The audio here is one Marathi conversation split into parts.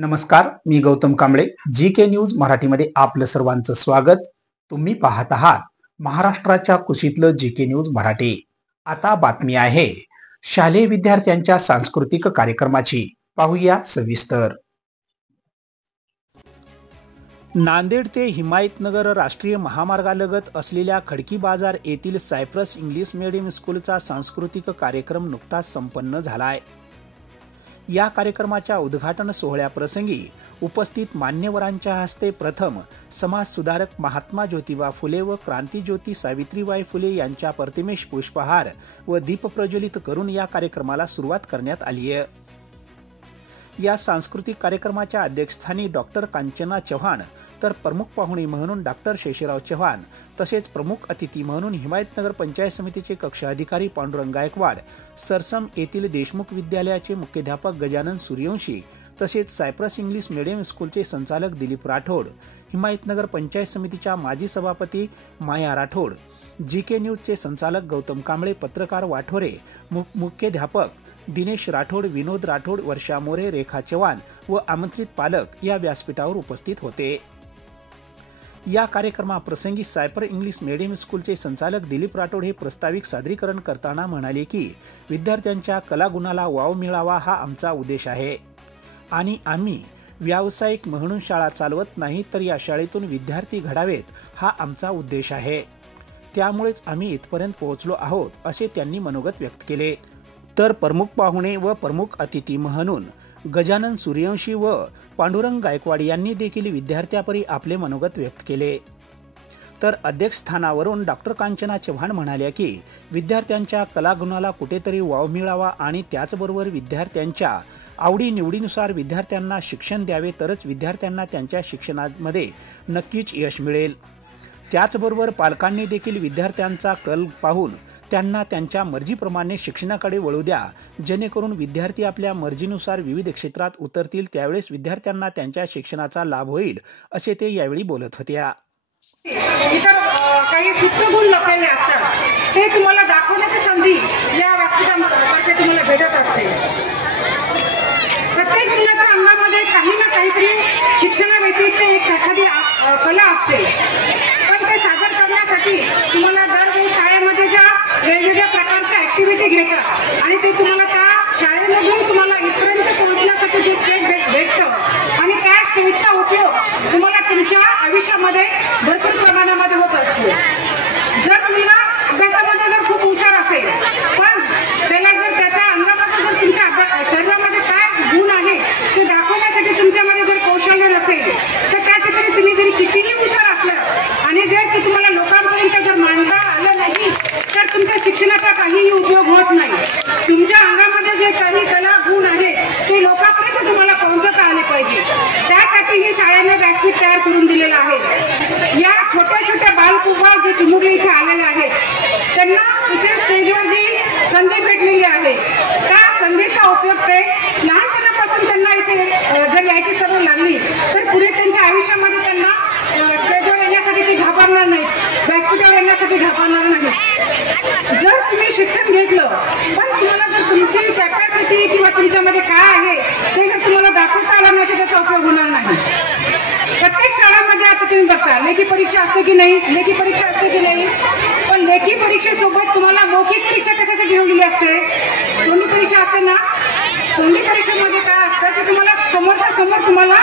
नमस्कार, मी गौतम कांबळे. जी.के. न्यूज मराठीमध्ये आपलं सर्वांचं स्वागत. तुम्ही पाहत आहात महाराष्ट्राच्या कुशीतलं जी.के. न्यूज मराठी. आता बातमी आहे शालेय विद्यार्थ्यांच्या सांस्कृतिक कार्यक्रमाची. पाहूया सविस्तर. नांदेड ते हिमायतनगर राष्ट्रीय महामार्गालगत असलेल्या खडकी बाजार येथील सायप्रस इंग्लिश मीडियम स्कूलचा सांस्कृतिक कार्यक्रम नुकताच संपन्न झालाय. या कार्यक्रमाच्या उद्घाटन सोहळ्याप्रसंगी उपस्थित मान्यवरांच्या हस्ते प्रथम समाजसुधारक महात्मा ज्योतिबा फुले व क्रांतीज्योती सावित्रीबाई फुले यांच्या प्रतिमेस पुष्पहार व दीप प्रज्वलित करून या कार्यक्रमाला सुरुवात करण्यात आली आहे. या सांस्कृतिक कार्यक्रमाच्या अध्यक्षस्थानी डॉक्टर कांचना चव्हाण तर प्रमुख पाहुणे म्हणून डॉक्टर शेषराव चव्हाण तसेच प्रमुख अतिथी म्हणून हिमायतनगर पंचायत समितीचे कक्ष अधिकारी पांडुरंग गायकवाड, सरसम येथील देशमुख विद्यालयाचे मुख्याध्यापक गजानन सूर्यवंशी तसेच सायप्रस इंग्लिश मीडियम स्कूलचे संचालक दिलीप राठोड, हिमायतनगर पंचायत समितीच्या माजी सभापती माया राठोड, जी.के. न्यूजचे संचालक गौतम कांबळे, पत्रकार वाठोरे, मुख्याध्यापक दिनेश राठोड, विनोद राठोड, वर्षा मोरे, रेखा चव्हाण व आमंत्रित पालक या व्यासपीठावर उपस्थित होते. या कार्यक्रमाप्रसंगी सायपर इंग्लिश मीडियम स्कूलचे संचालक दिलीप राठोड हे प्रास्ताविक सादरीकरण करताना म्हणाले की विद्यार्थ्यांच्या कलागुणाला वाव मिळावा हा आमचा उद्देश आहे आणि आम्ही व्यावसायिक म्हणून शाळा चालवत नाही तर या शाळेतून विद्यार्थी घडावेत हा आमचा उद्देश आहे. त्यामुळेच आम्ही इथपर्यंत पोहोचलो आहोत असे त्यांनी मनोगत व्यक्त केले. तर प्रमुख पाहुणे व प्रमुख अतिथी म्हणून गजानन सूर्यवंशी व पांडुरंग गायकवाड यांनी देखील विद्यार्थ्यापरी आपले मनोगत व्यक्त केले. तर अध्यक्षस्थानावरून डॉक्टर कांचना चव्हाण म्हणाल्या की विद्यार्थ्यांच्या कलागुणाला कुठेतरी वाव मिळावा आणि त्याचबरोबर विद्यार्थ्यांच्या आवडीनिवडीनुसार विद्यार्थ्यांना शिक्षण द्यावे तरच विद्यार्थ्यांना त्यांच्या शिक्षणामध्ये नक्कीच यश मिळेल. त्याचबरोबर पालकांनी देखील विद्यार्थ्यांचा कल पाहून त्यांना त्यांच्या मर्जीप्रमाणे शिक्षणाकडे वळू द्या जेणेकरून विद्यार्थी आपल्या मर्जीनुसार विविध क्षेत्रात उतरतील त्यावेळेस विद्यार्थ्यांना त्यांच्या शिक्षणाचा लाभ होईल असे ते यावेळी बोलत होत्या. इतर काही सुप्त गुण लपलेले असतात ते तुम्हाला दाखवण्याची संधी या व्यासपीठातर्फे तुम्हाला भेटत असते. प्रत्येक मुलाच्या अंगामध्ये काही ना काहीतरी शिक्षणाव्यतिरिक्त एक एखादी कला असते, पण ते सादर करण्यासाठी तुम्हाला दरवेळी शाळेमध्ये ज्या वेगवेगळ्या प्रकारच्या ऍक्टिव्हिटी घेतात आणि ते तुम्हाला त्या शाळेमधून तुम्हाला इथपर्यंत पोहोचण्यासाठी जे स्टेज भेटतं आणि त्या स्टेजचा उपयोग तुम्हाला तुमच्या आयुष्यामध्ये भरपूर प्रमाणामध्ये होत असतो. जर मुलगा अभ्यासामध्ये जर खूप हुशार असेल पण त्याला जर त्याच्या अंगामध्ये जर तुमच्या शरीरामध्ये काय गुण आहे ते दाखवण्यासाठी तुमच्यामध्ये जर कौशल्य नसेल तर त्या ठिकाणी तुम्ही जरी कितीही हुशार असलात आणि जर ते तुम्हाला लोकांपर्यंत जर मांडता आलं नाही तर तुमच्या शिक्षणाचा काहीही उपयोग होत नाही. तुमच्या अंगामध्ये जे काही कला गुण आहेत ते लोकांपर्यंत तुम्हाला पोहोचवता आले पाहिजे. त्यासाठी ही शाळेने व्यासपीठ तयार करून दिलेलं आहे. या छोट्या छोट्या बालकुमार जे चिमुरले इथे आलेले आहेत त्यांना इथे स्टेजवर जी संधी भेटलेली आहे त्या संधीचा उपयोग ते लहानपणापासून त्यांना इथे जर यायची सवय लागली तर पुढे त्यांच्या आयुष्यामध्ये त्यांना स्टेजवर येण्यासाठी ते घाबरणार नाही, व्यासपीठावर येण्यासाठी घाबरणार नाही. जर तुम्ही शिक्षण घेतलं पण तुम्हाला जर तुमची कॅपॅसिटी किंवा तुमच्यामध्ये काय आहे ते जर तुम्हाला दाखवता आलं नाही तर त्याचा उपयोग होणार नाही. प्रत्येक शाळांमध्ये आता तुम्ही बघता लेखी परीक्षा असते की नाही, लेखी परीक्षा असते की नाही, पण लेखी परीक्षेसोबत तुम्हाला मौखिक परीक्षा कशासाठी ठेवलेली असते? तोंडी परीक्षा असते ना. तोंडी परीक्षेमध्ये काय असतं की तुम्हाला समोरच्या समोर तुम्हाला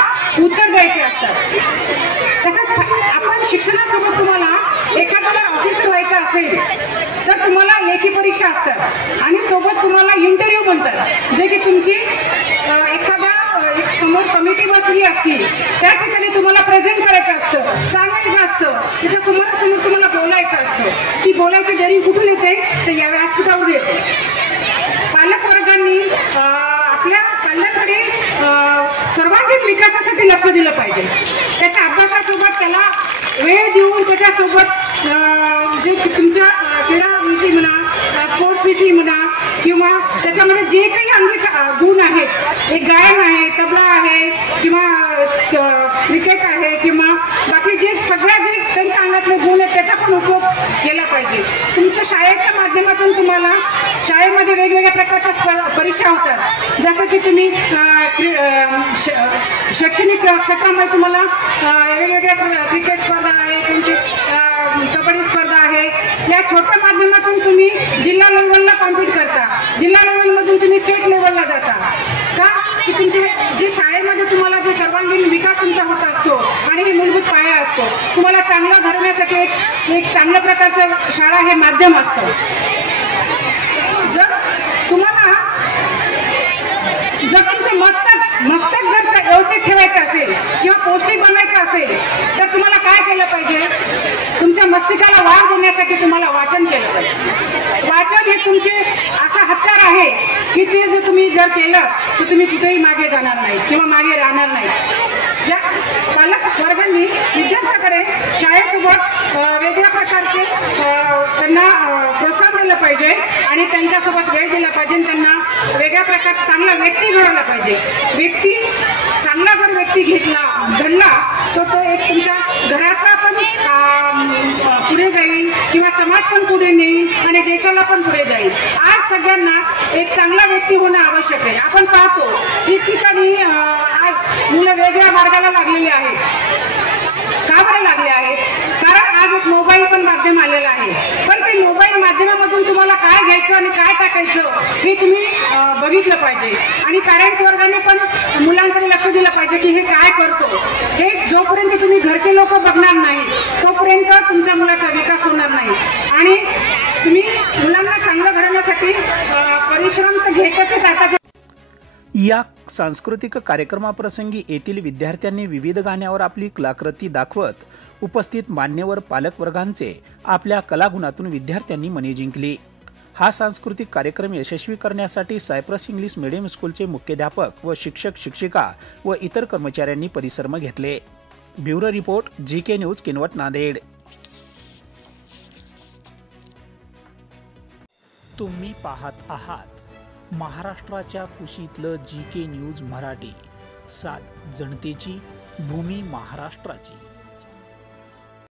उत्तर द्यायचे असतात. तसंच आपण शिक्षणासोबत तुम्हाला एखाद्याला ऑफिसर व्हायचं असेल तर तुम्हाला लेखी परीक्षा असतात आणि सोबत तुम्हाला इंटरव्ह्यू म्हणतात जे की तुमची एखादा एक समोर कमिटी बसली असती त्या ठिकाणी तुम्हाला प्रेझेंट करायचं असतं, सांगायचं असतं, तिच्या समोरासमोर तुम्हाला बोलायचं असतं. ती बोलायची डेअरिंग कुठून येते तर या व्यासपीठावर येते. पालक वर्गांनी आपल्या पाल्याकडे सर्वांगीण विकासासाठी लक्ष दिलं पाहिजे. त्याच्या अभ्यासासोबत त्याला वेळ देऊन त्याच्यासोबत जे तुमच्या क्रीडाविषयी म्हणा, स्पोर्ट्स विषयी म्हणा किंवा त्याच्यामध्ये जे काही अंगी गुण आहेत, एक गायन आहे, तबला आहे किंवा क्रिकेट आहे किंवा बाकी जे सगळ्या जे त्यांच्या अंगातले गुण आहेत त्याचा पण उपयोग केला पाहिजे. तुमच्या शाळेच्या माध्यमातून तुम्हाला शाळेमध्ये वेगवेगळ्या प्रकारच्या परीक्षा होतात, जसं की तुम्ही शैक्षणिक क्षेत्रामध्ये तुम्हाला वेगवेगळ्या क्रिकेट स्पर्धा आहे, तुमची कबड्डी स्पर्धा आहे. या छोट्या माध्यमातून तुम्ही जिल्हा लेवलला कॉम्पीट करता, जिल्हा लेवलमधून तुम्ही स्टेट लेवलला जाता का, की तुमचे जे शाळेमध्ये तुम्हाला जे सर्वांगीण विकास तुमचा होत असतो आणि हे मूलभूत पाया असतो. तुम्हाला चांगलं घडवण्यासाठी एक चांगल्या प्रकारचं शाळा हे माध्यम असतं. जर तुमचं मस्तक जर व्यवस्थित ठेवायचं असेल किंवा पौष्टिक बनायचं असेल तर तुम्हाला काय केलं पाहिजे, तुमच्या मस्तिष्काला वाढ देण्यासाठी तुम्हाला वाचन केलं पाहिजे. वाचन हे तुमचे असं हत्यार आहे की ते जर तुम्ही केलं तर तुम्ही कुठेही मागे जाणार नाही किंवा मागे राहणार नाही. या पालक वर्गांनी विद्यार्थ्याकडे शाळेसोबत वेगळ्या प्रकारचे त्यांना प्रोत्साहन दिलं पाहिजे आणि त्यांच्यासोबत वेळ दिला पाहिजे. त्यांना वेगळ्या प्रकारचा चांगला व्यक्ती घडवला पाहिजे. चांगला जर व्यक्ती घडला तर तो एक तुमच्या घराचा पण पुढे जाईल किंवा समाज पण पुढे नेईल आणि देशाला पण पुढे जाईल. आज सगळ्यांना एक चांगला व्यक्ती होणं आवश्यक आहे. आपण पाहतो ठिकठिकाणी आज मुलं वेगळ्या मार्गाला लागलेली आहेत. का बरं लागले आहेत? कारण आज एक मोबाईल पण माध्यम आलेला आहे. पण ते मोबाईल माध्यमामधून तुम्हाला काय घ्यायचं आणि काय टाकायचं हे तुम्ही बघितलं पाहिजे आणि पॅरेंट्स वर्गाने पण मुलांकडे लक्ष दिलं पाहिजे की हे काय करतो. हे जोपर्यंत तुम्ही घरचे लोक बघणार नाही तोपर्यंत तुमच्या मुलाचा विकास होणार नाही आणि तुम्ही मुलांना चांगलं घडवण्यासाठी परिश्रम तर घेतच आहेत. या सांस्कृतिक कार्यक्रमाप्रसंगी येथील विद्यार्थ्यांनी विविध गाण्यावर आपली कलाकृती दाखवत उपस्थित मान्यवर पालकवर्गांचे आपल्या कलागुणातून विद्यार्थ्यांनी मने जिंकली. हा सांस्कृतिक कार्यक्रम यशस्वी करण्यासाठी सायप्रस इंग्लिश मीडियम स्कूलचे मुख्याध्यापक व शिक्षक शिक्षिका व इतर कर्मचाऱ्यांनी परिश्रम घेतले. Bureau report GK news Kinwat Nanded. तुम्ही पाहत आहात महाराष्ट्राच्या कुशीतलं GK न्यूज मराठी. सात जनतेची, भूमी महाराष्ट्राची.